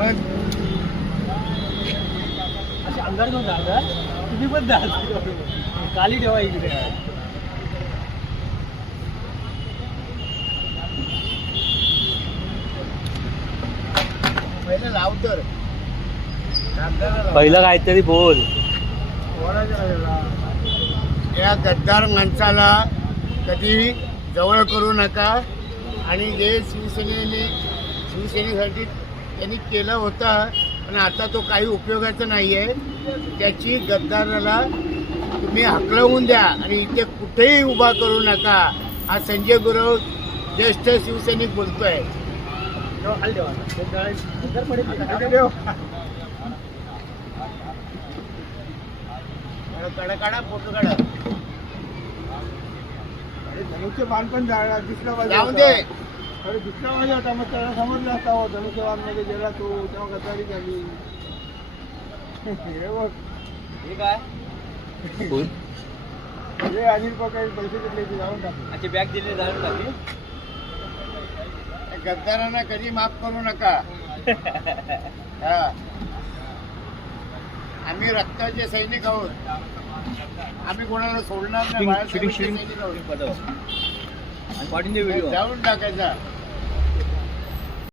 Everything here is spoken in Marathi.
मग असे अंगार घेऊन जाणार तुम्ही पण द्या काली ठेवा इकडे. पहिलं लाव तर पहिलं काहीतरी बोल. या गद्दार माणसाला कधी जवळ करू नका. आणि जे शिवसेनेसाठी त्यांनी केलं होतं पण आता तो काही उपयोगाचा नाही आहे. त्याची गद्दाराला तुम्ही हकलवून द्या आणि इथे कुठेही उभा करू नका. हा संजय गुरव ज्येष्ठ शिवसैनिक बोलतोय. काढा काढा फोटो काढा. धनुष्य बाण पण दुसऱ्या बाजू जाऊ दे. अरे दुसऱ्या बाजू होता मग त्याला समजलं असता हो धनुष्य बाण मध्ये गेला तो तेव्हा गद्दारी झाली. हे बघ हे काय हे अनिल पकाई पैसे घेतले ते जाऊन टाकले. अच्छा बॅग दिले जाऊन टाकली. गद्दारांना कधी माफ करू नका. हा आम्ही रक्ताचे सैनिक आहोत. आम्ही कोणाला सोडणार नाही. बाळासाहेबांचे सैनिक आहोत. व्हिडिओ जाऊन टाकायचा.